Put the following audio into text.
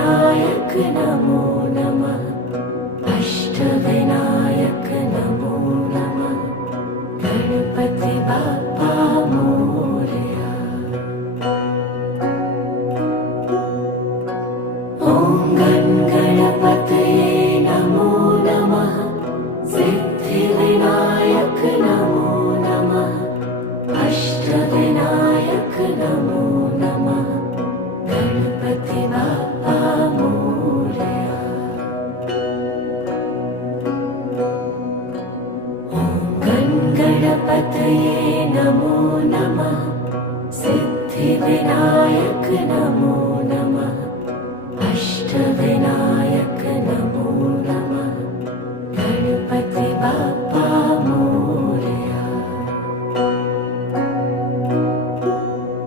सिद्धिविनायक नमो नमः। अष्टविनायक नमो नमः। गणपति बाप्पा मोरया। ॐ गणपतये नमो नमः। सिद्धिविनायक नमो नमः। अष्टविनायक नमो नमः। गणपति बाप्पा मोरया। ॐ गणपतये नमो नमः। सिद्धिविनायक नमो नमः। अष्टविनायक